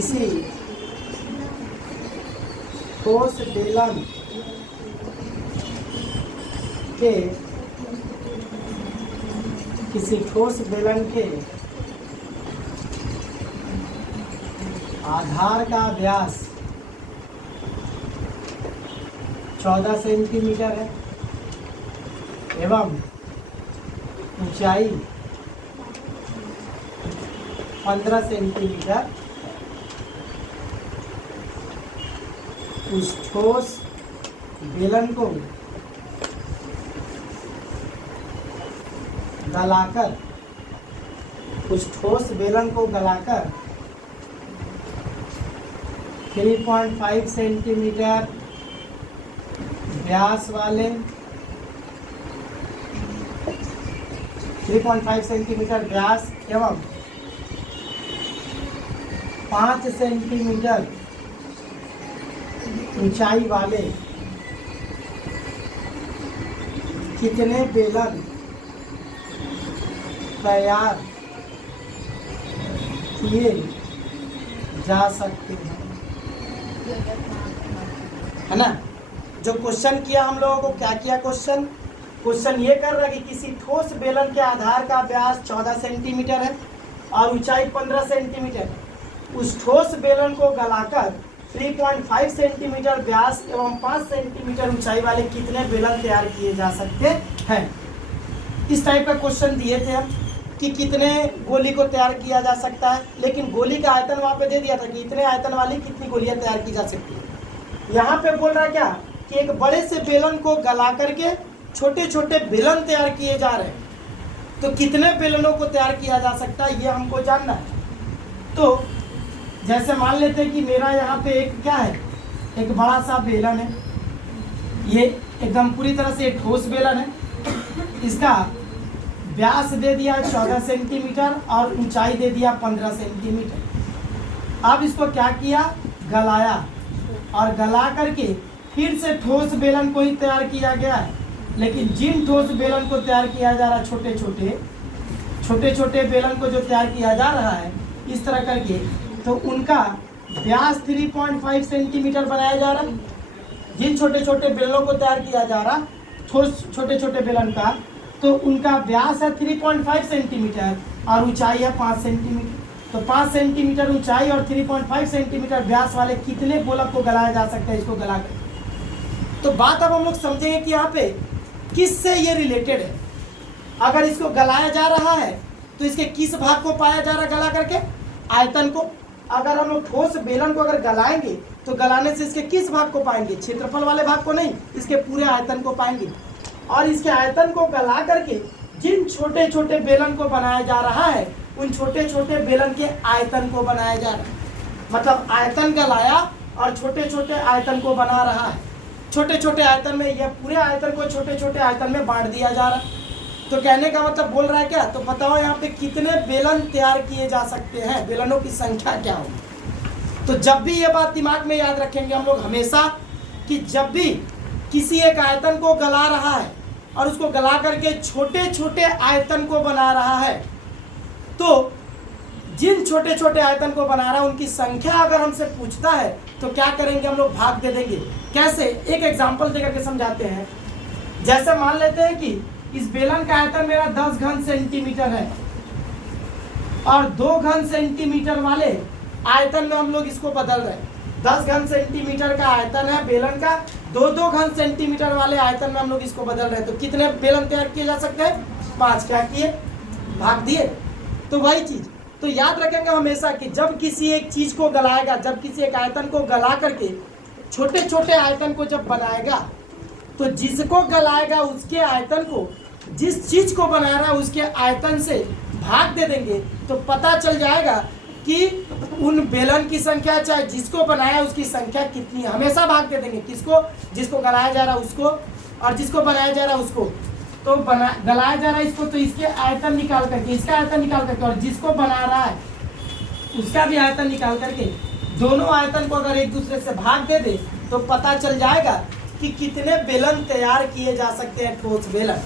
किसी ठोस बेलन के आधार का व्यास 14 सेंटीमीटर है एवं ऊंचाई 15 सेंटीमीटर। उस ठोस बेलन को गलाकर 3.5 सेंटीमीटर व्यास वाले 3.5 सेंटीमीटर व्यास एवं 5 सेंटीमीटर ऊंचाई वाले कितने बेलन तैयार किए जा सकते हैं, है ना। जो क्वेश्चन किया हम लोगों को, क्या किया क्वेश्चन ये कर रहा है कि किसी ठोस बेलन के आधार का व्यास 14 सेंटीमीटर है और ऊंचाई 15 सेंटीमीटर है। उस ठोस बेलन को गलाकर 3.5 सेंटीमीटर व्यास एवं 5 सेंटीमीटर ऊंचाई वाले कितने बेलन तैयार किए जा सकते हैं। इस टाइप का क्वेश्चन दिए थे हम कि कितने गोली को तैयार किया जा सकता है, लेकिन गोली का आयतन वहाँ पे दे दिया था कि इतने आयतन वाली कितनी गोलियां तैयार की जा सकती है। यहाँ पे बोल रहा है क्या कि एक बड़े से बेलन को गला करके छोटे छोटे बेलन तैयार किए जा रहे हैं, तो कितने बेलनों को तैयार किया जा सकता है ये हमको जानना है। तो जैसे मान लेते हैं कि मेरा यहाँ पे एक क्या है, एक बड़ा सा बेलन है, ये एकदम पूरी तरह से एक ठोस बेलन है। इसका व्यास दे दिया 14 सेंटीमीटर और ऊंचाई दे दिया 15 सेंटीमीटर। अब इसको क्या किया, गलाया, और गला करके फिर से ठोस बेलन को ही तैयार किया गया है। लेकिन जिन ठोस बेलन को तैयार किया जा रहा है, छोटे छोटे बेलन को जो तैयार किया जा रहा है इस तरह करके, तो उनका व्यास 3.5 सेंटीमीटर बनाया जा रहा है। जिन छोटे छोटे बेलनों को तैयार किया जा रहा ठोस छोटे छोटे बेलन का, तो उनका व्यास है 3.5 सेंटीमीटर और ऊंचाई है 5 सेंटीमीटर। तो 5 सेंटीमीटर ऊंचाई और 3.5 सेंटीमीटर व्यास वाले कितने गोलक को गलाया जा सकता है, इसको गलाकर। तो बात अब हम लोग समझेंगे कि यहाँ पे किससे ये रिलेटेड है। अगर इसको गलाया जा रहा है तो इसके किस भाग को पाया जा रहा है गला करके, आयतन को। अगर हम लोग ठोस बेलन को अगर गलाएंगे तो गलाने से इसके किस भाग को पाएंगे, क्षेत्रफल वाले भाग को नहीं, इसके पूरे आयतन को पाएंगे। और इसके आयतन को गला करके जिन छोटे छोटे बेलन को बनाया जा रहा है उन छोटे छोटे बेलन के आयतन को बनाया जा रहा है। मतलब आयतन गलाया और छोटे छोटे आयतन को बना रहा है। छोटे छोटे आयतन में, यह पूरे आयतन को छोटे छोटे आयतन में बांट दिया जा रहा है। तो कहने का मतलब बोल रहा है क्या, तो बताओ यहाँ पे कितने बेलन तैयार किए जा सकते हैं, बेलनों की संख्या क्या होगी। तो जब भी ये बात दिमाग में याद रखेंगे हम लोग हमेशा कि जब भी किसी एक आयतन को गला रहा है और उसको गला करके छोटे छोटे आयतन को बना रहा है, तो जिन छोटे छोटे आयतन को बना रहा है उनकी संख्या अगर हमसे पूछता है तो क्या करेंगे, हम लोग भाग दे देंगे। कैसे, एक एग्जांपल देकर के समझाते हैं। जैसे मान लेते हैं कि इस बेलन का आयतन मेरा 10 घन सेंटीमीटर है और 2 घन सेंटीमीटर वाले आयतन में हम लोग इसको बदल रहे हैं। 10 घन सेंटीमीटर का आयतन है बेलन का, 2 घन सेंटीमीटर वाले आयतन में हम लोग इसको बदल रहे हैं। तो कितने बेलन तैयार किए जा सकते हैं, 5। क्या किए, भाग दिए। तो वही चीज तो याद रखेंगे हमेशा कि जब किसी एक चीज को गलाएगा, जब किसी एक आयतन को गला करके छोटे छोटे आयतन को जब बनाएगा, तो जिसको गलाएगा उसके आयतन को, जिस चीज को बना रहा है उसके आयतन से भाग दे देंगे तो पता चल जाएगा कि उन बेलन की संख्या, चाहे जिसको बनाया उसकी संख्या कितनी है। हमेशा भाग दे देंगे, किसको, जिसको गलाया जा रहा है उसको और जिसको बनाया जा रहा है उसको। तो गलाया जा रहा है इसको, तो इसके आयतन निकाल करके, इसका आयतन निकाल करके, और जिसको बना रहा है उसका भी आयतन निकाल करके, दोनों आयतन को अगर एक दूसरे से भाग दे दे तो पता चल जाएगा कि कितने बेलन तैयार किए जा सकते हैं, ठोस बेलन।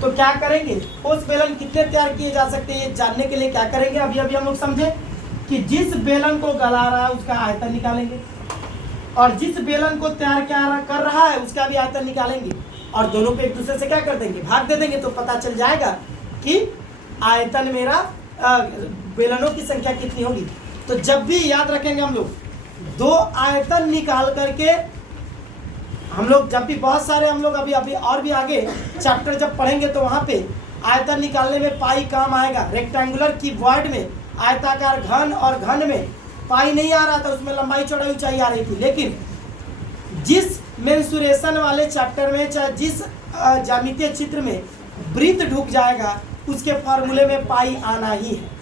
तो क्या करेंगे, ठोस बेलन कितने तैयार किए जा सकते हैं ये जानने के लिए क्या करेंगे, अभी हम लोग समझे। कि जिस बेलन को गला रहा है उसका आयतन निकालेंगे और जिस बेलन को तैयार कर रहा है उसका भी आयतन निकालेंगे और दोनों पे एक दूसरे से क्या कर देंगे, भाग दे देंगे, तो पता चल जाएगा कि आयतन मेरा बेलनों की संख्या कितनी होगी। तो जब भी याद रखेंगे हम लोग दो आयतन निकाल करके, हम लोग जब भी बहुत सारे हम लोग अभी और भी आगे चैप्टर जब पढ़ेंगे तो वहाँ पे आयतन निकालने में पाई काम आएगा। रेक्टेंगुलर की वर्ड में आयताकार घन और घन में पाई नहीं आ रहा था, उसमें लंबाई चौड़ाई ऊंचाई आ रही थी, लेकिन जिस मेंसुरेशन वाले चैप्टर में चाहे जिस ज्यामितीय चित्र में वृत्त ढुक जाएगा उसके फार्मूले में पाई आना ही है।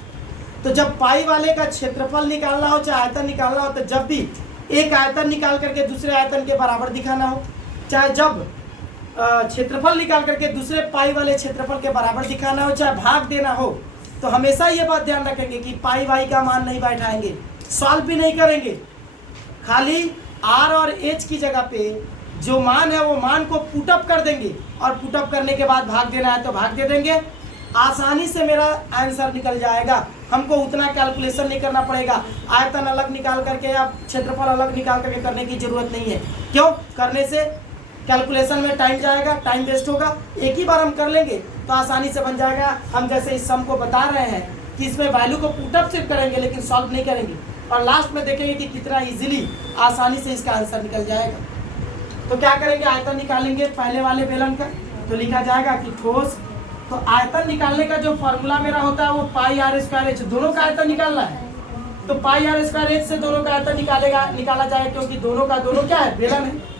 तो जब पाई वाले का क्षेत्रफल निकालना हो चाहे आयतन निकालना हो, तो जब भी एक आयतन निकाल करके दूसरे आयतन के बराबर दिखाना हो, चाहे जब क्षेत्रफल निकाल करके दूसरे पाई वाले क्षेत्रफल के बराबर दिखाना हो, चाहे भाग देना हो, तो हमेशा ये बात ध्यान रखेंगे कि पाई वाई का मान नहीं बैठाएंगे, सॉल्व भी नहीं करेंगे, खाली आर और एच की जगह पे जो मान है वो मान को पुटअप कर देंगे और पुटअप करने के बाद भाग देना है तो भाग दे देंगे, आसानी से मेरा आंसर निकल जाएगा। हमको उतना कैलकुलेशन नहीं करना पड़ेगा, आयतन अलग निकाल करके या क्षेत्रफल अलग निकाल करके करने की ज़रूरत नहीं है। क्यों? करने से कैलकुलेशन में टाइम जाएगा, टाइम वेस्ट होगा। एक ही बार हम कर लेंगे तो आसानी से बन जाएगा। हम जैसे इस सम को बता रहे हैं कि इसमें वैल्यू को पुटअप सिर्फ करेंगे लेकिन सॉल्व नहीं करेंगे और लास्ट में देखेंगे कि कितना इजीली आसानी से इसका आंसर निकल जाएगा। तो क्या करेंगे, आयतन निकालेंगे पहले वाले बेलन का, तो लिखा जाएगा कि ठोस, तो आयतन निकालने का जो फॉर्मूला मेरा होता है वो पाई आर स्क्वायर एच, दोनों का आयतन निकालना है। तो पाई आर स्क्वायर एच से दोनों का आयतन निकाला जाएगा क्योंकि दोनों का दोनों क्या है, बेलन है।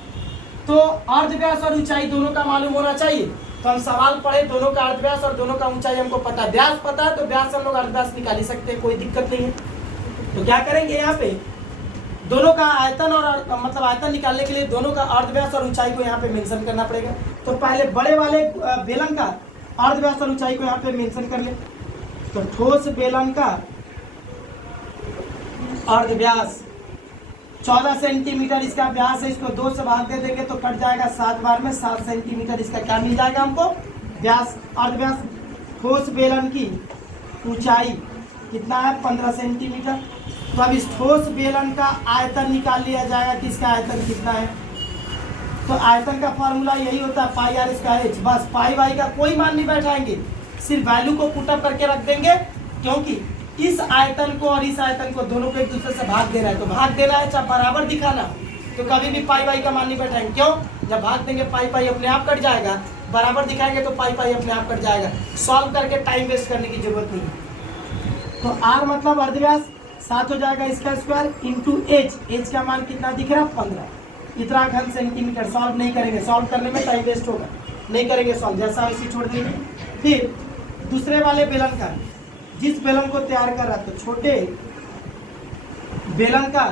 तो अर्ध व्यास और ऊंचाई दोनों का मालूम होना चाहिए। तो हम सवाल पढ़े, दोनों का अर्ध व्यास और दोनों का ऊंचाई हमको पता, व्यास पता है तो व्यास हम लोग अर्ध व्यास निकाल ही सकते हैं, कोई दिक्कत नहीं है। तो क्या करेंगे, यहाँ पे दोनों का आयतन और मतलब आयतन निकालने के लिए दोनों का अर्ध व्यास और ऊंचाई को यहाँ पे मेंशन करना पड़ेगा। तो पहले बड़े वाले बेलन का अर्ध व्यास और ऊंचाई को यहाँ पे मेंशन कर ले। तो ठोस बेलन का अर्ध व्यास 14 सेंटीमीटर इसका व्यास है, इसको 2 से भाग दे देंगे तो कट जाएगा 7 बार में 7 सेंटीमीटर इसका क्या मिल जाएगा हमको, व्यास, अर्ध व्यास। ठोस बेलन की ऊंचाई कितना है, 15 सेंटीमीटर। तो अब इस ठोस बेलन का आयतन निकाल लिया जाएगा कि इसका आयतन कितना है। तो आयतन का फार्मूला यही होता है पाई आर स्क्वायर एच, बस पाई वाई का कोई मान नहीं बैठाएंगे, सिर्फ वैल्यू को पुटअप करके रख देंगे क्योंकि इस आयतन को और इस आयतन को दोनों को एक दूसरे से भाग देना है। तो भाग देना है चाहे बराबर दिखाना, तो कभी भी पाई वाई का मान नहीं बैठाएंगे। क्यों? जब भाग देंगे पाई पाई अपने आप कट जाएगा, बराबर दिखाएंगे तो पाई पाई अपने आप कट जाएगा, सॉल्व करके टाइम वेस्ट करने की जरूरत नहीं है। तो आर मतलब अर्धव्यास 7 हो जाएगा इसका स्क्वायर इंटू एच, एच का मान कितना दिख रहा है 15, इतना घन सेंटीमीटर। सॉल्व नहीं करेंगे, सॉल्व करने में टाइम वेस्ट होगा, नहीं करेंगे सॉल्व, जैसा वैसे छोड़ देंगे। फिर दूसरे वाले बेलन का, जिस बेलन को तैयार कर रहा, तो छोटे बेलन का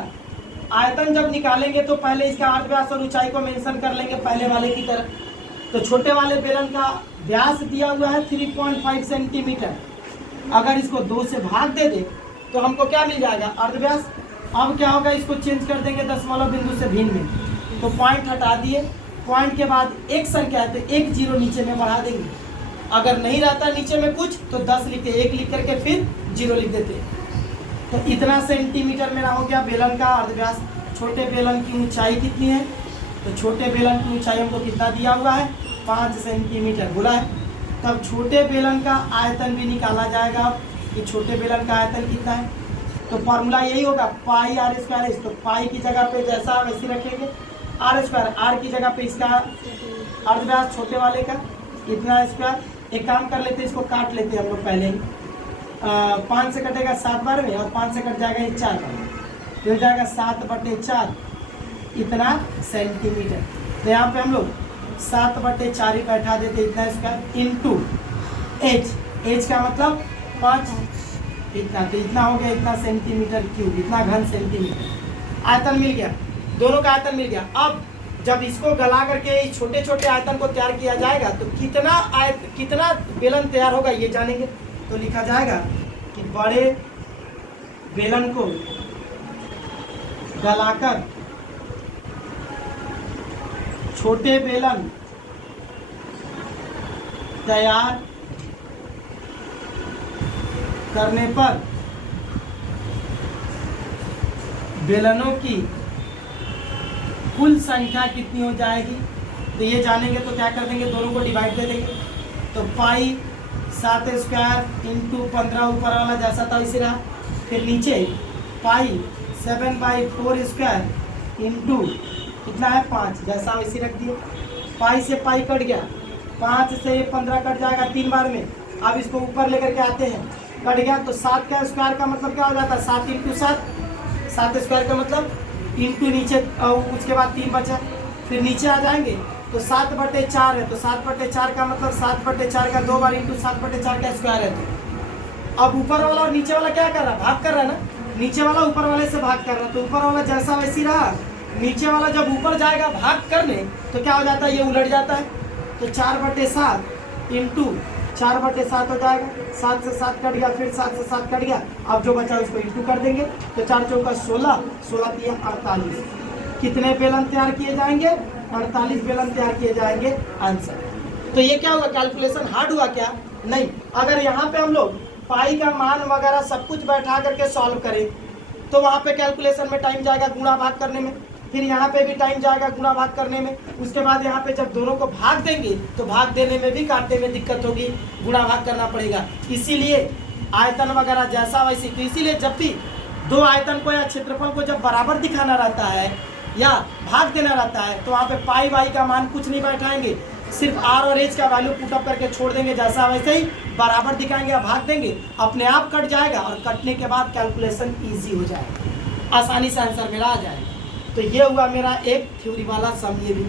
आयतन जब निकालेंगे तो पहले इसका अर्ध व्यास और ऊंचाई को मेंशन कर लेंगे पहले वाले की तरह। तो छोटे वाले बेलन का व्यास दिया हुआ है 3.5 सेंटीमीटर, अगर इसको 2 से भाग दे दे तो हमको क्या मिल जाएगा, अर्ध व्यास। अब क्या होगा, इसको चेंज कर देंगे दशमलव बिंदु से भिन्न में, तो पॉइंट हटा दिए, पॉइंट के बाद एक संख्या है तो एक जीरो नीचे में बढ़ा देंगे, अगर नहीं रहता नीचे में कुछ तो 10 लिखते, 1 लिख करके फिर 0 लिख देते। तो इतना सेंटीमीटर मेरा हो गया बेलन का अर्ध व्यास। छोटे बेलन की ऊंचाई कितनी है, तो छोटे बेलन की ऊंचाई हमको कितना दिया हुआ है, 5 सेंटीमीटर बोला है। तब छोटे बेलन का आयतन भी निकाला जाएगा कि छोटे बेलन का आयतन कितना है। तो फॉर्मूला यही होगा पाई आर स्क्वायर एच, तो पाई की जगह पे जैसा वैसे रखेंगे, आर स्क्वायर, आर की जगह पे इसका अर्ध व्यास छोटे वाले का इतना स्क्वायर। एक काम कर लेते, इसको काट लेते हम लोग पहले ही, 5 से कटेगा 7 बार में और 5 से कट जाएगा ये 4 बार में, तो हो जाएगा 7/4 इतना सेंटीमीटर। तो यहाँ पे हम लोग 7/4 ही बैठा देते, इतना स्क्वायर इंटू एच, एच का मतलब 5 इतना, तो इतना हो गया, इतना सेंटीमीटर क्यूब, इतना घन सेंटीमीटर। आयतन मिल गया, दोनों का आयतन मिल गया। अब जब इसको गला करके इस छोटे छोटे आयतन को तैयार किया जाएगा तो कितना बेलन तैयार होगा ये जानेंगे। तो लिखा जाएगा कि बड़े बेलन को गलाकर छोटे बेलन तैयार करने पर बेलनों की कुल संख्या कितनी हो जाएगी। तो ये जानेंगे तो क्या कर देंगे, दोनों को डिवाइड कर देंगे। तो पाई 7 स्क्वायर इंटू 15 ऊपर वाला जैसा था वैसे रहा। फिर नीचे पाई 7/4 स्क्वायर इंटू कितना है 5 जैसा वैसे रख दिए। पाई से पाई कट गया, 5 से 15 कट जाएगा 3 बार में। अब इसको ऊपर लेकर के आते हैं, कट गया तो 7 का स्क्वायर का मतलब क्या हो जाता है 7 इंटू 7, 7 स्क्वायर का मतलब इंटू नीचे उसके बाद 3 बचा। फिर नीचे आ जाएंगे तो 7/4 है, तो 7/4 का मतलब 7/4 का 2 बार इंटू 7/4 का स्क्वायर है। तो अब ऊपर वाला और नीचे वाला क्या कर रहा है, भाग कर रहा है ना, नीचे वाला ऊपर वाले से भाग कर रहा है। तो ऊपर वाला जैसा वैसी रहा, नीचे वाला जब ऊपर जाएगा भाग करने तो क्या हो जाता है, ये उलट जाता है। तो 4/7 इंटू 4/7 हो जाएगा, 7 से 7 कट गया, फिर 7 से 7 कट गया। अब जो बचा उसको इंटू कर देंगे, तो 4 चौका 16, 16 3 48। कितने बेलन तैयार किए जाएंगे, 48 बेलन तैयार किए जाएंगे आंसर। तो ये क्या हुआ, कैलकुलेशन हार्ड हुआ क्या, नहीं। अगर यहाँ पे हम लोग पाई का मान वगैरह सब कुछ बैठा करके सॉल्व करें तो वहाँ पे कैलकुलेशन में टाइम जाएगा गुणा भाग करने में, फिर यहाँ पे भी टाइम जाएगा गुणा भाग करने में। उसके बाद यहाँ पे जब दोनों को भाग देंगे तो भाग देने में भी काटने में दिक्कत होगी, गुणा भाग करना पड़ेगा। इसीलिए आयतन वगैरह जैसा वैसी, तो इसीलिए जब भी दो आयतन को या क्षेत्रफल को जब बराबर दिखाना रहता है या भाग देना रहता है तो वहाँ पे पाई वाई का मान कुछ नहीं बैठाएंगे, सिर्फ आर और एच का वैल्यू पुटअप करके छोड़ देंगे, जैसा वैसे ही बराबर दिखाएंगे या भाग देंगे, अपने आप कट जाएगा और कटने के बाद कैलकुलेशन ईजी हो जाएगा, आसानी से आंसर मेरा आ जाएगा। तो ये हुआ मेरा एक थ्योरी वाला सम, ये भी